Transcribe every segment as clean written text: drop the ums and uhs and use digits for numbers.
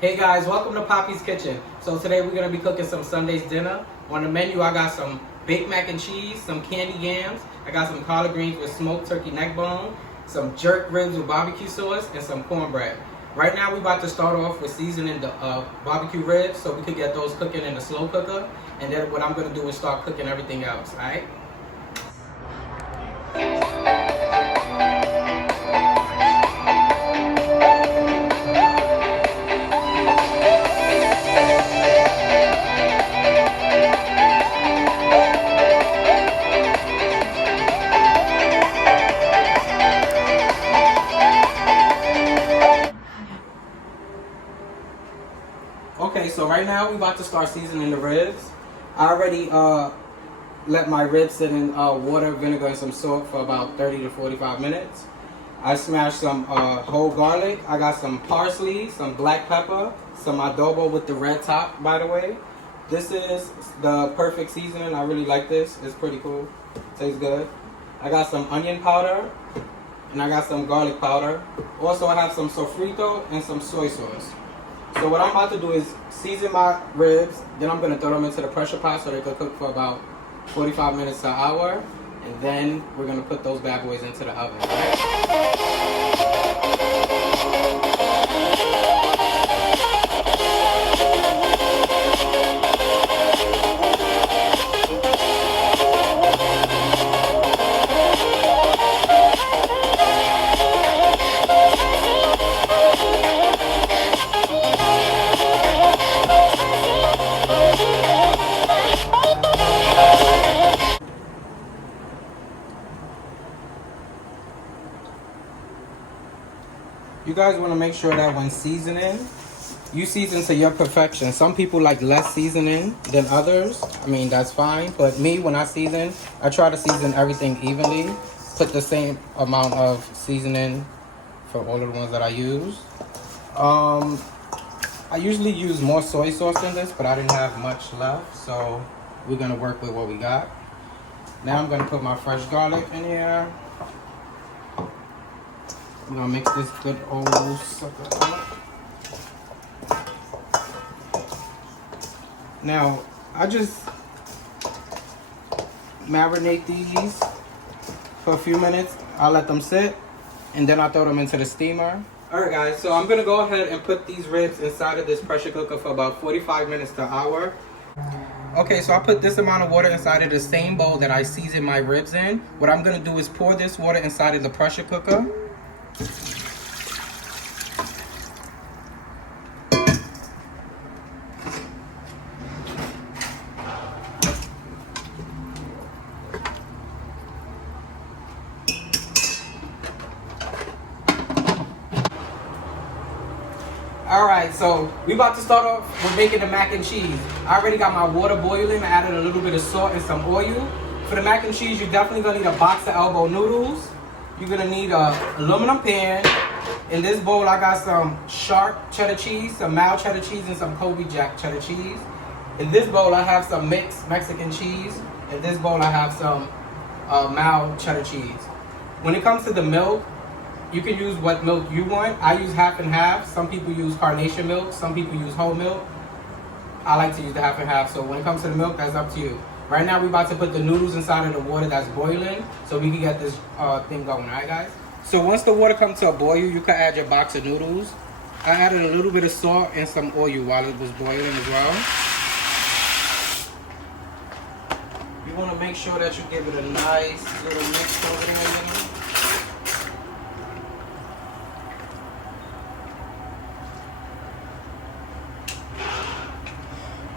Hey guys, welcome to Papi's Kitchen. So today we're gonna be cooking some Sunday's dinner. On the menu I got some baked mac and cheese, some candy yams, I got some collard greens with smoked turkey neck bone, some jerk ribs with barbecue sauce, and some cornbread. Right now we're about to start off with seasoning the barbecue ribs so we could get those cooking in the slow cooker. And then what I'm gonna do is start cooking everything else, alright? Okay, so right now we're about to start seasoning the ribs. I already let my ribs sit in water, vinegar, and some salt for about 30 to 45 minutes. I smashed some whole garlic. I got some parsley, some black pepper, some adobo with the red top, by the way. This is the perfect seasoning. I really like this. It's pretty cool. Tastes good. I got some onion powder, and I got some garlic powder. Also, I have some sofrito and some soy sauce. So what I'm about to do is season my ribs, then I'm going to throw them into the pressure pot so they can cook for about 45 minutes to an hour, and then we're going to put those bad boys into the oven. You guys want to make sure that when seasoning, you season to your perfection. Some people like less seasoning than others. I mean, that's fine. But me, when I season, I try to season everything evenly. Put the same amount of seasoning for all of the ones that I use. I usually use more soy sauce than this, but I didn't have much left. So we're going to work with what we got. Now I'm going to put my fresh garlic in here. I'm gonna mix this good old sucker up. Now, I just marinate these for a few minutes. I'll let them sit, and then I'll throw them into the steamer. Alright guys, so I'm gonna go ahead and put these ribs inside of this pressure cooker for about 45 minutes to an hour. Okay, so I put this amount of water inside of the same bowl that I seasoned my ribs in. What I'm gonna do is pour this water inside of the pressure cooker. Alright, so we about to start off with making the mac and cheese. I already got my water boiling. I added a little bit of salt and some oil. For the mac and cheese, you're definitely gonna need a box of elbow noodles. You're gonna need a aluminum pan. In this bowl, I got some sharp cheddar cheese, some mild cheddar cheese, and some Kobe Jack cheddar cheese. In this bowl, I have some mixed Mexican cheese. In this bowl, I have some mild cheddar cheese. When it comes to the milk, you can use what milk you want. I use half and half. Some people use carnation milk. Some people use whole milk. I like to use the half and half. So when it comes to the milk, that's up to you. Right now, we're about to put the noodles inside of the water that's boiling so we can get this thing going. All right, guys? So once the water comes to a boil, you can add your box of noodles. I added a little bit of salt and some oil while it was boiling as well. You want to make sure that you give it a nice little mix over there.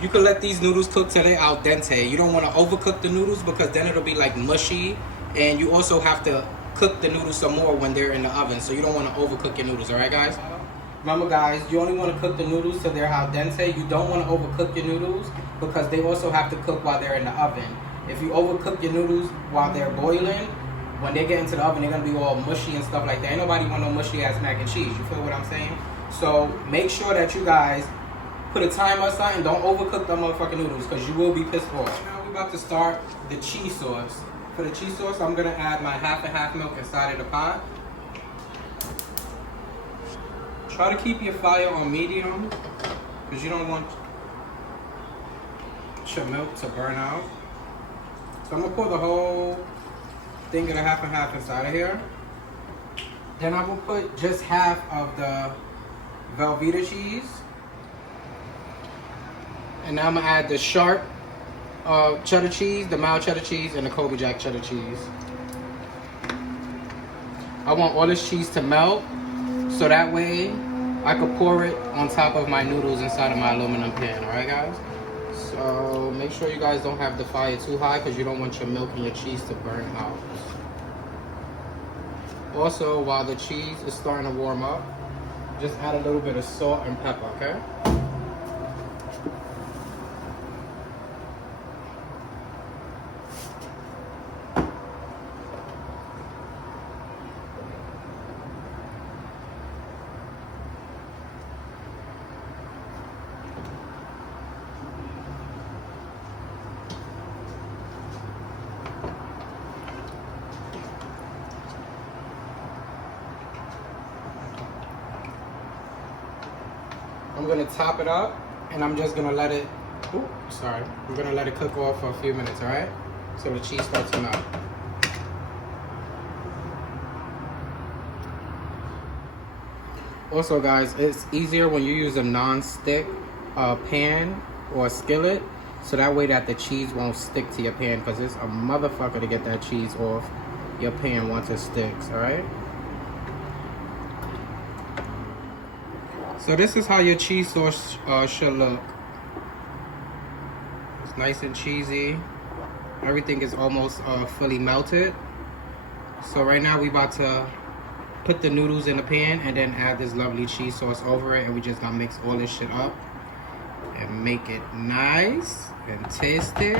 You can let these noodles cook till they're al dente. You don't want to overcook the noodles because then it'll be like mushy. And you also have to cook the noodles some more when they're in the oven. So you don't want to overcook your noodles, alright guys? Remember guys, you only want to cook the noodles till they're al dente. You don't want to overcook your noodles because they also have to cook while they're in the oven. If you overcook your noodles while they're boiling, when they get into the oven, they're going to be all mushy and stuff like that. Ain't nobody want no mushy ass mac and cheese. You feel what I'm saying? So make sure that you guys put a timer or something. Don't overcook the motherfucking noodles because you will be pissed off. Now we're about to start the cheese sauce. For the cheese sauce, I'm going to add my half and half milk inside of the pot. Try to keep your fire on medium because you don't want your milk to burn out. So I'm gonna pour the whole thing of the half and half inside of here. Then I will put just half of the Velveeta cheese. And now I'm gonna add the sharp cheddar cheese, the mild cheddar cheese, and the Kobe Jack cheddar cheese. I want all this cheese to melt, so that way I could pour it on top of my noodles inside of my aluminum pan, alright guys? So make sure you guys don't have the fire too high because you don't want your milk and your cheese to burn out. Also, while the cheese is starting to warm up, just add a little bit of salt and pepper, okay? I'm gonna top it up and I'm just gonna let it, I'm gonna let it cook off for a few minutes, all right? So the cheese starts to melt. Also guys, it's easier when you use a non-stick pan or skillet, so that way that the cheese won't stick to your pan, because it's a motherfucker to get that cheese off your pan once it sticks, all right? So this is how your cheese sauce should look. It's nice and cheesy. Everything is almost fully melted. So right now we about to put the noodles in the pan and then add this lovely cheese sauce over it, and we just gonna mix all this shit up and make it nice and tasty.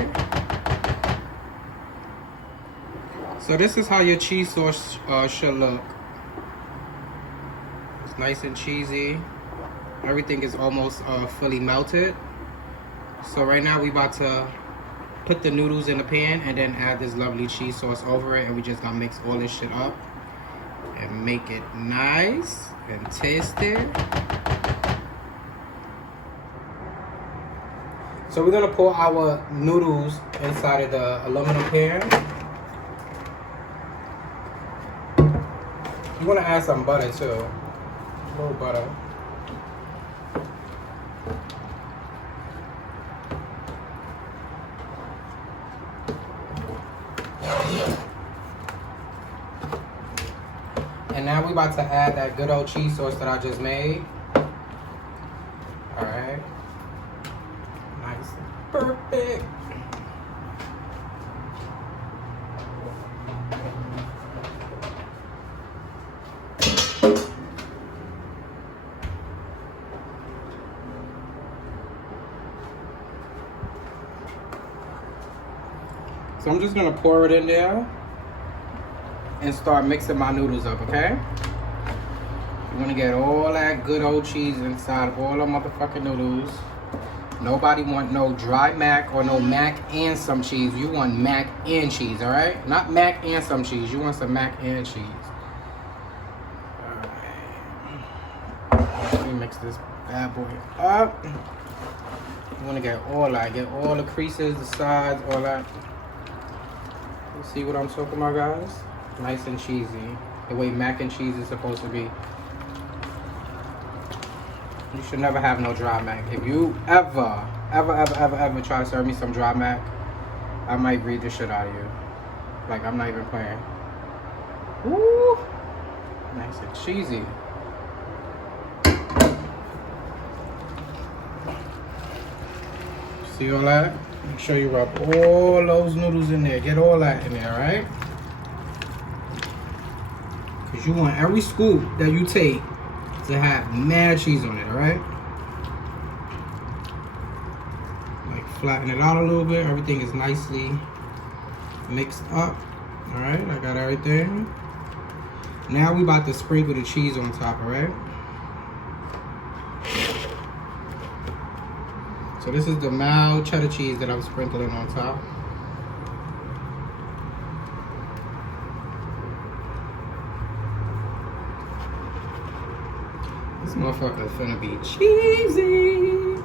So this is how your cheese sauce should look. It's nice and cheesy. Everything is almost fully melted. So right now we about to put the noodles in the pan and then add this lovely cheese sauce over it, and we just gonna mix all this shit up and make it nice and tasty. So we're gonna pour our noodles inside of the aluminum pan. You wanna add some butter too, a little butter. And now we about to add that good old cheese sauce that I just made. All right, nice, perfect. So I'm just gonna pour it in there and start mixing my noodles up, okay? You wanna get all that good old cheese inside of all the motherfucking noodles. Nobody want no dry mac or no mac and some cheese. You want mac and cheese, all right? Not mac and some cheese. You want some mac and cheese. All right. Let me mix this bad boy up. You wanna get all that. Get all the creases, the sides, all that. You see what I'm talking about, guys? Nice and cheesy, the way mac and cheese is supposed to be. You should never have no dry mac. If you ever try to serve me some dry mac, I might read the shit out of you. Like, I'm not even playing. Woo! Nice and cheesy. See all that? Make sure you rub all those noodles in there. Get all that in there, right? Because you want every scoop that you take to have mad cheese on it, alright? Like flatten it out a little bit. Everything is nicely mixed up. Alright, I got everything. Now we about to sprinkle the cheese on top, alright? So this is the mild cheddar cheese that I'm sprinkling on top. This motherfucker finna be cheesy.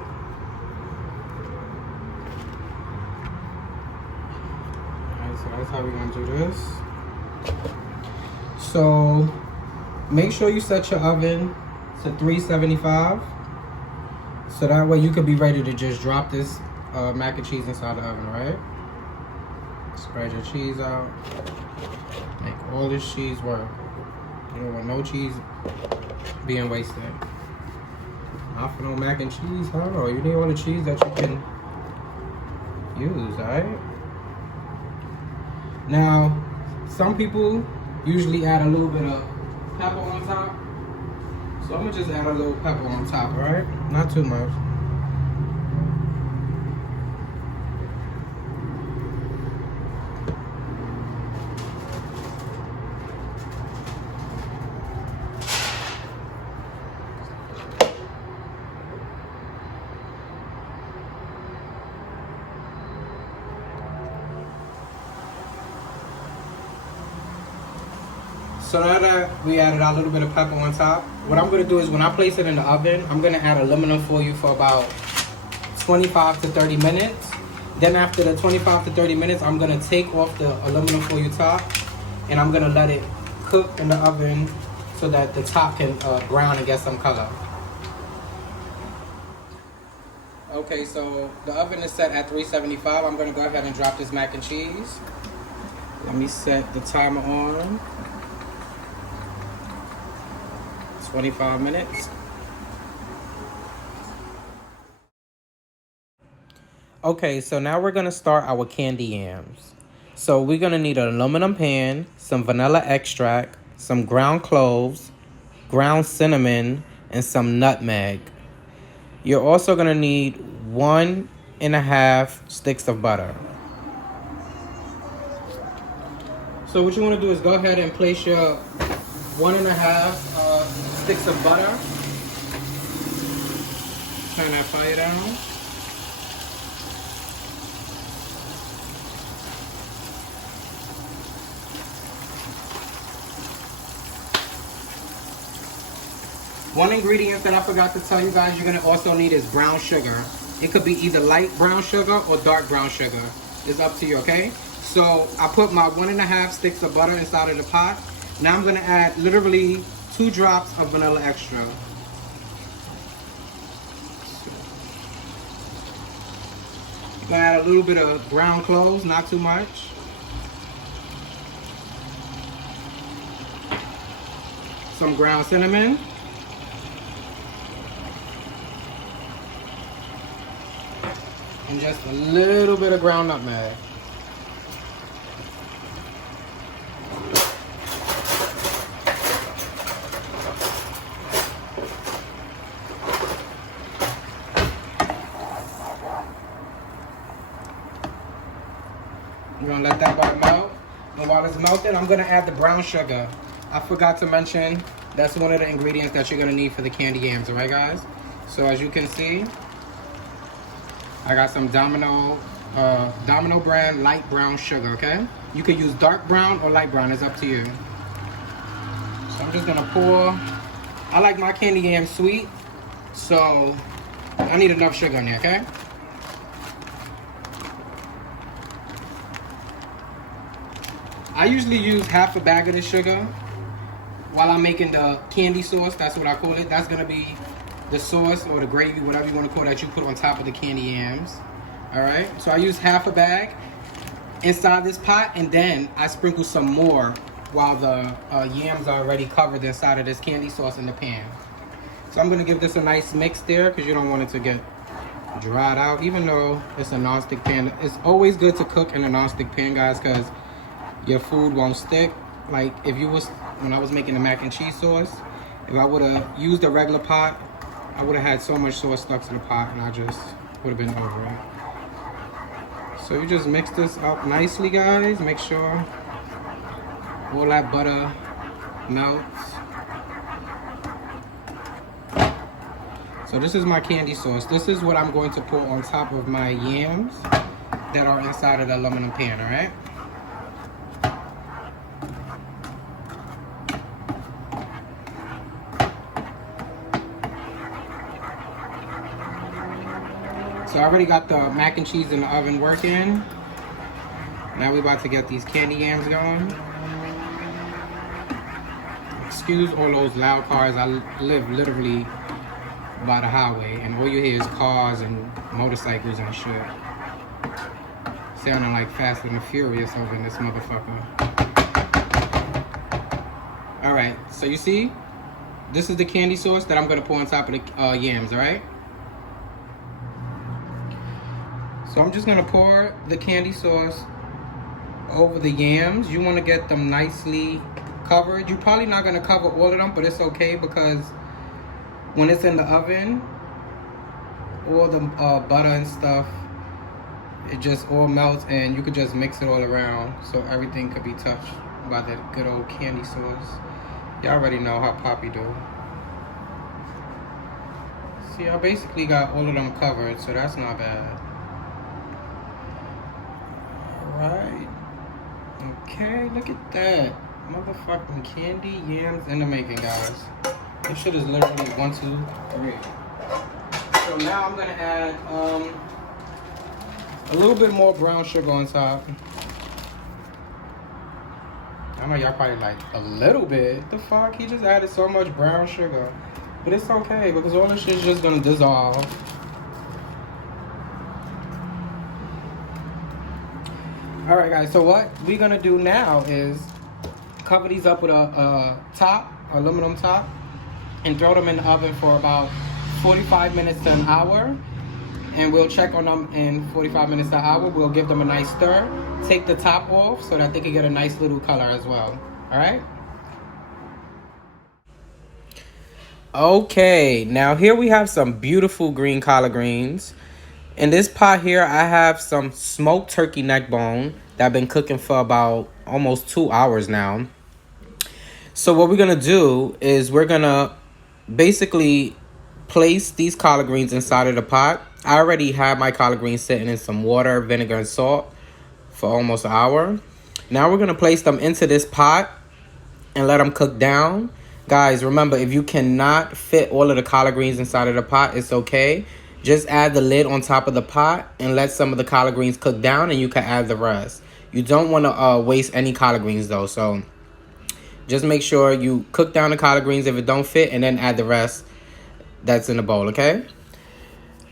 Alright, so that's how we're gonna do this. So make sure you set your oven to 375. So that way you could be ready to just drop this mac and cheese inside the oven, right? Spread your cheese out. Make all this cheese work. You don't want no cheese being wasted. Not for no mac and cheese, huh? You need all the cheese that you can use, alright? Now, some people usually add a little bit of pepper on top. So I'm gonna just add a little pepper on top, alright? Not too much. So now that we added our little bit of pepper on top, what I'm gonna do is when I place it in the oven, I'm gonna add aluminum foil for about 25 to 30 minutes. Then after the 25 to 30 minutes, I'm gonna take off the aluminum foil top and I'm gonna let it cook in the oven so that the top can brown and get some color. Okay, so the oven is set at 375. I'm gonna go ahead and drop this mac and cheese. Let me set the timer on. 25 minutes. Okay, so now we're gonna start our candy yams. So we're gonna need an aluminum pan, some vanilla extract, some ground cloves, ground cinnamon, and some nutmeg. You're also gonna need 1.5 sticks of butter. So what you wanna do is go ahead and place your 1.5 sticks of butter. Turn that fire down. One ingredient that I forgot to tell you guys you're gonna also need is brown sugar. It could be either light brown sugar or dark brown sugar. It's up to you, okay? So I put my 1.5 sticks of butter inside of the pot. Now I'm gonna add literally 2 drops of vanilla extra. I'm gonna add a little bit of ground cloves, not too much. Some ground cinnamon. And just a little bit of ground nutmeg. We're gonna let that butter melt. And while it's melting, I'm gonna add the brown sugar. I forgot to mention, that's one of the ingredients that you're gonna need for the candy yams, alright guys? So as you can see, I got some Domino brand light brown sugar, okay? You can use dark brown or light brown, it's up to you. So I'm just gonna pour. I like my candy yams sweet, so I need enough sugar in there, okay? I usually use half a bag of this sugar while I'm making the candy sauce. That's what I call it. That's gonna be the sauce or the gravy, whatever you want to call it, that you put on top of the candy yams. All right, so I use half a bag inside this pot, and then I sprinkle some more while the yams are already covered inside of this candy sauce in the pan. So I'm gonna give this a nice mix there because you don't want it to get dried out, even though it's a non-stick pan. It's always good to cook in a non-stick pan, guys, because your food won't stick. Like when I was making the mac and cheese sauce, if I would have used a regular pot, I would have had so much sauce stuck to the pot and I just would have been over it. So you just mix this up nicely, guys. Make sure all that butter melts. So this is my candy sauce. This is what I'm going to put on top of my yams that are inside of the aluminum pan, all right? So I already got the mac and cheese in the oven working. Now we're about to get these candy yams going. Excuse all those loud cars. I live literally by the highway, and all you hear is cars and motorcycles and shit. Sounding like Fast and the Furious over in this motherfucker. Alright, so you see? This is the candy sauce that I'm gonna pour on top of the yams, alright? So I'm just gonna pour the candy sauce over the yams. You wanna get them nicely covered. You're probably not gonna cover all of them, but it's okay because when it's in the oven, all the butter and stuff, it just all melts and you could just mix it all around so everything could be touched by that good old candy sauce. Y'all already know how Papi do. See, I basically got all of them covered, so that's not bad. Alright. Okay, look at that. Motherfucking candy yams in the making, guys. This shit is literally 1, 2, 3. So now I'm gonna add a little bit more brown sugar on top. I know y'all probably like, a little bit? The fuck? He just added so much brown sugar. But it's okay because all this shit's just gonna dissolve. Alright guys, so what we're gonna do now is cover these up with a aluminum top, and throw them in the oven for about 45 minutes to an hour. And we'll check on them in 45 minutes to an hour. We'll give them a nice stir. Take the top off so that they can get a nice little color as well. Alright? Okay, now here we have some beautiful green collard greens. In this pot here, I have some smoked turkey neck bone that I've been cooking for about almost 2 hours now. So what we're going to do is we're going to basically place these collard greens inside of the pot. I already have my collard greens sitting in some water, vinegar, and salt for almost an hour. Now we're going to place them into this pot and let them cook down. Guys, remember, if you cannot fit all of the collard greens inside of the pot, it's okay. Just add the lid on top of the pot and let some of the collard greens cook down, and you can add the rest. You don't want to waste any collard greens though, so just make sure you cook down the collard greens if it don't fit, and then add the rest that's in the bowl, okay?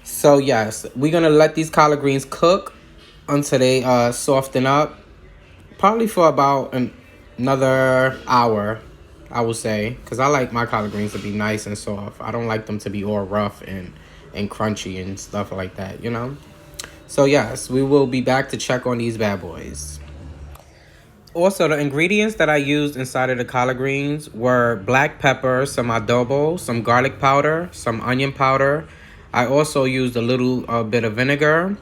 So yes, we're gonna let these collard greens cook until they soften up, probably for about another hour, I would say, because I like my collard greens to be nice and soft. I don't like them to be all rough and crunchy and stuff like that, you know? So yes, we will be back to check on these bad boys. Also, the ingredients that I used inside of the collard greens were black pepper, some adobo, some garlic powder, some onion powder. I also used a little bit of vinegar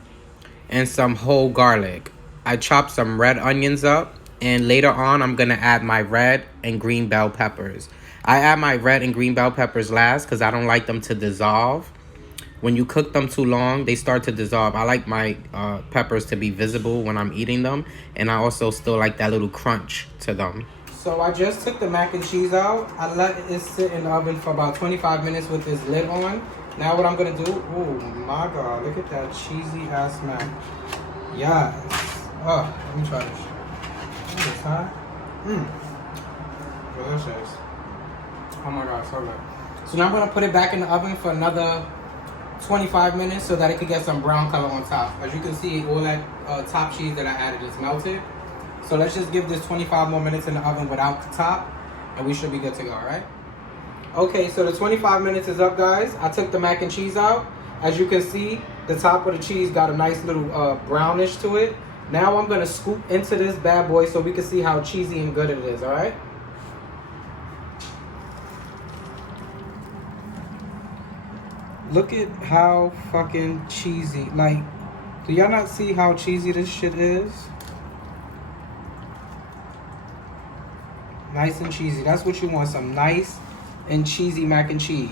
and some whole garlic. I chopped some red onions up, and later on I'm going to add my red and green bell peppers. I add my red and green bell peppers last because I don't like them to dissolve. When you cook them too long, they start to dissolve. I like my peppers to be visible when I'm eating them, and I also still like that little crunch to them. So I just took the mac and cheese out. I let it sit in the oven for about 25 minutes with this lid on. Now what I'm gonna do, oh my god, look at that cheesy ass mac. Yes. Oh, let me try this. It's hot. Delicious. Oh my god, so good. So now I'm gonna put it back in the oven for another 25 minutes so that it could get some brown color on top. As you can see, all that top cheese that I added is melted. So let's just give this 25 more minutes in the oven without the top, and we should be good to go, alright? Okay, so the 25 minutes is up, guys. I took the mac and cheese out. As you can see, the top of the cheese got a nice little brownish to it. Now I'm gonna scoop into this bad boy so we can see how cheesy and good it is, alright? Look at how fucking cheesy. Like, do y'all not see how cheesy this shit is? Nice and cheesy. That's what you want, some nice and cheesy mac and cheese.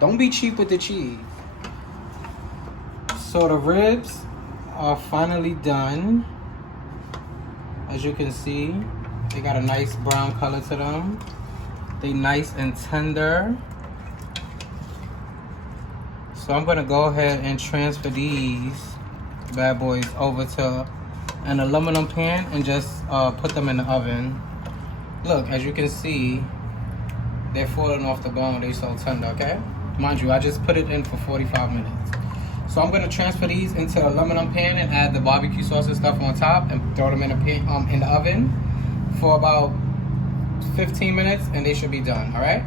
Don't be cheap with the cheese. So the ribs are finally done. As you can see, they got a nice brown color to them. They nice and tender. So I'm gonna go ahead and transfer these bad boys over to an aluminum pan and just put them in the oven. Look, as you can see, they're falling off the bone. They're so tender, okay? Mind you, I just put it in for 45 minutes. So I'm gonna transfer these into the aluminum pan and add the barbecue sauce and stuff on top and throw them in the pan, in the oven for about 15 minutes and they should be done, all right?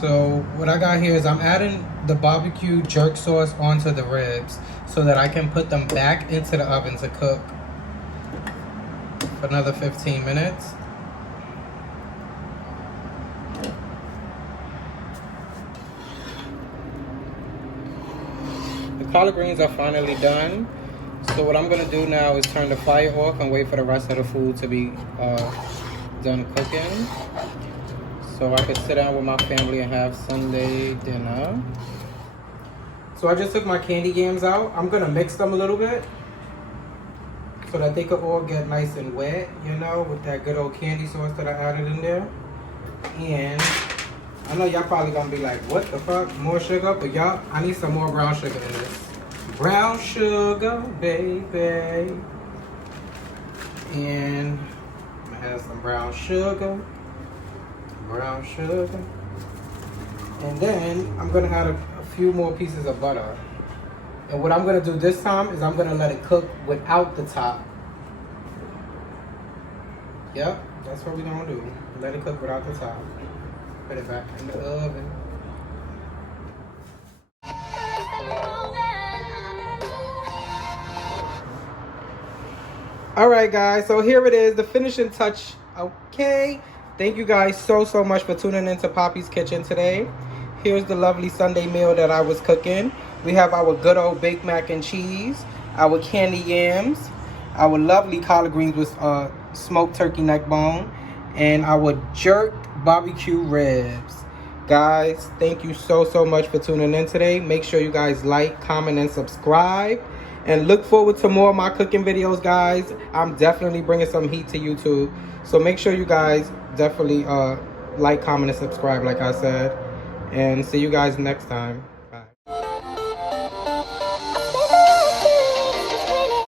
So what I got here is I'm adding the barbecue jerk sauce onto the ribs so that I can put them back into the oven to cook for another 15 minutes. The collard greens are finally done. So what I'm gonna do now is turn the fire off and wait for the rest of the food to be done cooking, so I could sit down with my family and have Sunday dinner. So I just took my candy yams out. I'm gonna mix them a little bit so that they could all get nice and wet, you know, with that good old candy sauce that I added in there. And I know y'all probably gonna be like, what the fuck, more sugar? But y'all, I need some more brown sugar in this. Brown sugar, baby. And I'm gonna add some brown sugar. Brown sugar. And then I'm gonna add a few more pieces of butter. And what I'm gonna do this time is I'm gonna let it cook without the top. Yep, that's what we're gonna do. Let it cook without the top. Put it back in the oven. All right, guys, so here it is, the finishing touch. Okay. Thank you guys so much for tuning into Papi's Kitchen today. Here's the lovely Sunday meal that I was cooking. We have our good old baked mac and cheese, our candy yams, our lovely collard greens with smoked turkey neck bone, and our jerked barbecue ribs. Guys, thank you so much for tuning in today. Make sure you guys like, comment, and subscribe. And look forward to more of my cooking videos, guys. I'm definitely bringing some heat to YouTube. So make sure you guys definitely like, comment, and subscribe like I said. And see you guys next time.